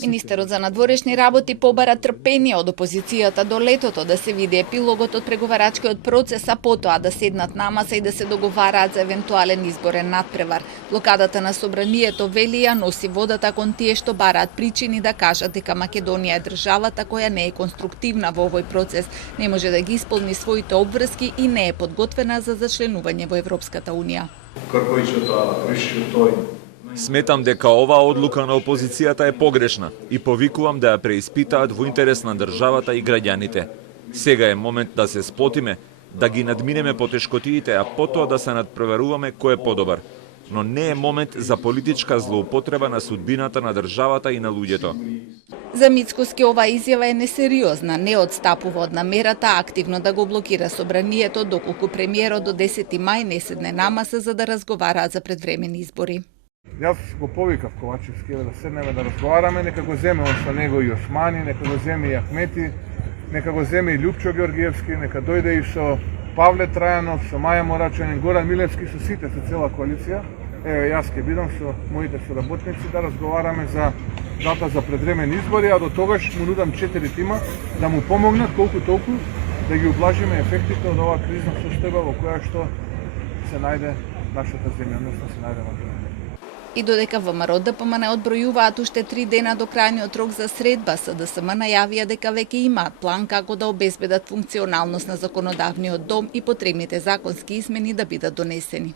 Министерот за надворешни работи побара трпение од опозицијата до летото да се види епилогот од преговарачкиот процес, а потоа да седнат на маса и да се договараат за евентуален изборен надпревар. Блокадата на собранието, вели, ја носи водата кон тие што бараат причини да кажат дека Македонија е државата која не е конструктивна во овој процес, не може да ги исполни своите обврски и не е подготвена за зачленување во Европската унија. Сметам дека оваа одлука на опозицијата е погрешна и повикувам да ја преиспитаат во интерес на државата и граѓаните. Сега е момент да се сплотиме, да ги надминеме потешкотиите, а потоа да се надпреваруваме кој е подобар. Но не е момент за политичка злоупотреба на судбината на државата и на луѓето. За Мицкоски оваа изјава е несериозна, не одстапува од намерата активно да го блокира собранието доколку премиерот до 10 мај не седне на маса за да разговараат за предвремени избори. Јас го повикав Ковачевски да седнеме да разговараме, нека го земе он со него и Османи, нека го земе и Ахмети, нека го земе и Љупчо Георгиевски, нека дојде и со Павле Трајанов, со Маја Морачанин, Горан Милевски, со сите, со цела коалиција. Еве, јас ќе бидам со моите соработници да разговараме за дата за предвремени избори, а до тогаш му нудам 4 тима да му помогнат колку толку да ги ублажиме ефектите од оваа кризна состојба во која што се најде нашата земја, односно се најде Македонија. И додека ВМРО ДПМН одбројуваат уште 3 дена до крајниот рок за средба, СДСМ најавија дека веќе имаат план како да обезбедат функционалност на законодавниот дом и потребните законски измени да бидат донесени.